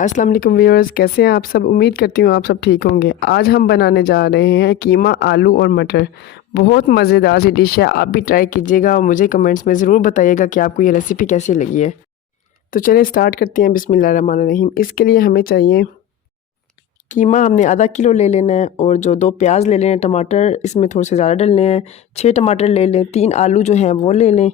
अस्सलाम वालेकुम व्यूअर्स, कैसे हैं आप सब। उम्मीद करती हूँ आप सब ठीक होंगे। आज हम बनाने जा रहे हैं कीमा, आलू और मटर। बहुत मज़ेदार सी डिश है, आप भी ट्राई कीजिएगा और मुझे कमेंट्स में ज़रूर बताइएगा कि आपको ये रेसिपी कैसी लगी है। तो चलिए स्टार्ट करते हैं। बिस्मिल्लाहिर्रहमानिर्रहीम। इसके लिए हमें चाहिए कीमा, हमने आधा किलो ले लेना है, और जो 2 प्याज ले लें, टमाटर इसमें थोड़े से ज़्यादा डलने हैं, 6 टमाटर ले लें, 3 आलू जो हैं वो ले लें।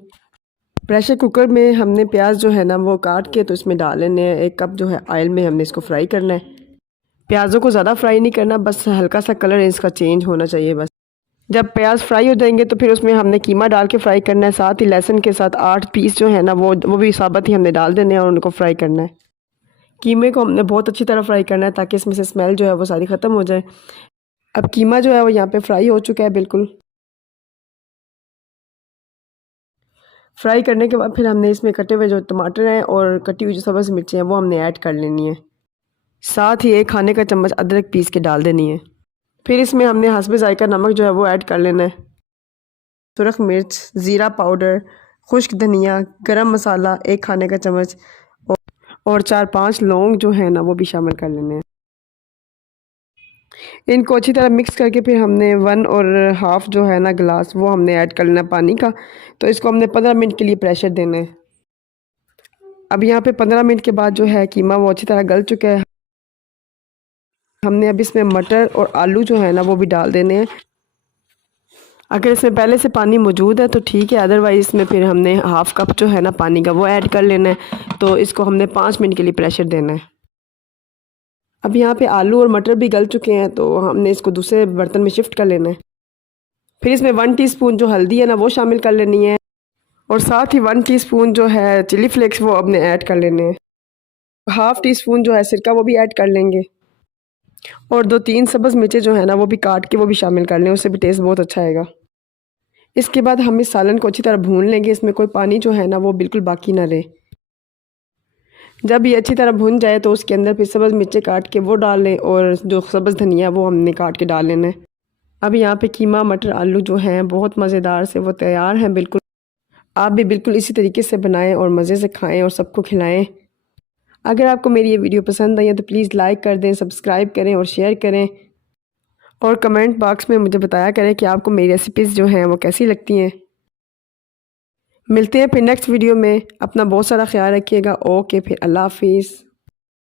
प्रेशर कुकर में हमने प्याज जो है ना वो काट के तो इसमें डाल लेने हैं। 1 कप जो है ऑयल में हमने इसको फ्राई करना है। प्याज़ों को ज़्यादा फ्राई नहीं करना, बस हल्का सा कलर इसका चेंज होना चाहिए बस। जब प्याज फ्राई हो जाएंगे तो फिर उसमें हमने कीमा डाल के फ्राई करना है। साथ ही लहसुन के साथ 8 पीस जो है ना वो भी साबुत ही हमने डाल देने हैं और उनको फ्राई करना है। कीमे को हमने बहुत अच्छी तरह फ्राई करना है ताकि इसमें से स्मेल जो है वो सारी ख़त्म हो जाए। अब कीमा जो है वो यहाँ पे फ्राई हो चुका है बिल्कुल। फ्राई करने के बाद फिर हमने इसमें कटे हुए जो टमाटर हैं और कटी हुई जो सब्ज़ मिर्ची हैं वो हमने ऐड कर लेनी है। साथ ही 1 खाने का चम्मच अदरक पीस के डाल देनी है। फिर इसमें हमने हस्बे ज़ायका नमक जो है वो ऐड कर लेना है। सुरख मिर्च, ज़ीरा पाउडर, खुश्क धनिया, गरम मसाला 1 खाने का चम्मच और 4-5 लौंग जो है ना वो भी शामिल कर लेने हैं। इनको अच्छी तरह मिक्स करके फिर हमने 1 और हाफ़ जो है ना गिलास वो हमने ऐड कर लेना पानी का। तो इसको हमने 15 मिनट के लिए प्रेशर देना है। अब यहाँ पे 15 मिनट के बाद जो है कीमा वो अच्छी तरह गल चुका है। हमने अब इसमें मटर और आलू जो है ना वो भी डाल देने हैं। अगर इसमें पहले से पानी मौजूद है तो ठीक है, अदरवाइज़ इसमें फिर हमने हाफ़ कप जो है ना पानी का वो ऐड कर लेना है। तो इसको हमने 5 मिनट के लिए प्रेशर देना है। अब यहाँ पे आलू और मटर भी गल चुके हैं तो हमने इसको दूसरे बर्तन में शिफ्ट कर लेना है। फिर इसमें 1 टीस्पून जो हल्दी है ना वो शामिल कर लेनी है, और साथ ही 1 टीस्पून जो है चिली फ्लेक्स वो अपने ऐड कर लेने हैं। हाफ़ टी स्पून जो है सिरका वो भी ऐड कर लेंगे, और 2-3 सब्ज़ मिर्चें जो है ना वो भी काट के वो भी शामिल कर लें, उससे भी टेस्ट बहुत अच्छा आएगा। इसके बाद हम इस सालन को अच्छी तरह भून लेंगे। इसमें कोई पानी जो है ना वो बिल्कुल बाकी ना रहे। जब ये अच्छी तरह भुन जाए तो उसके अंदर फिर सब्ज़ मिर्चें काट के वो डाल लें, और जो सब्ज़ धनिया वो हमने काट के डाल लेना है। अब यहाँ पे कीमा, मटर, आलू जो हैं बहुत मज़ेदार से वो तैयार हैं बिल्कुल। आप भी बिल्कुल इसी तरीके से बनाएं और मज़े से खाएं और सबको खिलाएं। अगर आपको मेरी ये वीडियो पसंद आई है तो प्लीज़ लाइक कर दें, सब्सक्राइब करें और शेयर करें, और कमेंट बॉक्स में मुझे बताया करें कि आपको मेरी रेसिपीज़ जो हैं वो कैसी लगती हैं। मिलते हैं फिर नेक्स्ट वीडियो में। अपना बहुत सारा ख्याल रखिएगा। ओके, फिर अल्लाह हाफिज़।